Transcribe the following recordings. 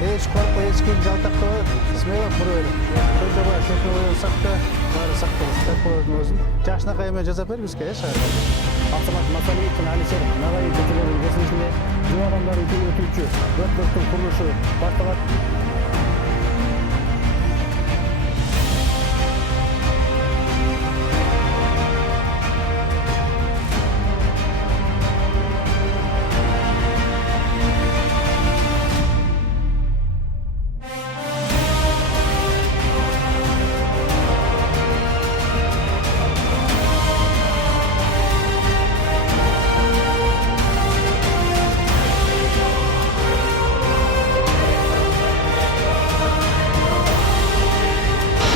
Hiç korkma, hiç kim jaltaktaba smelo kuruverin. Köyde var, tekne oynasak da bari saklarız. Teknolojinin özün. Yaşına kayma жаза бер бізге, шағырда. Автомат масали için Алишер Нағай көшелерінің кесілішінде жол адамдары өтүүчү өрттөрдүн курулушу башталат.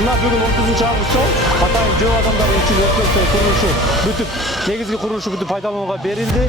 Мына бүгүн 30-августта Атайын жөө адамдары үчүн өрттөрдүн курулушу бүтүп, негизги курулушу бүтүп пайдаланууга берилди.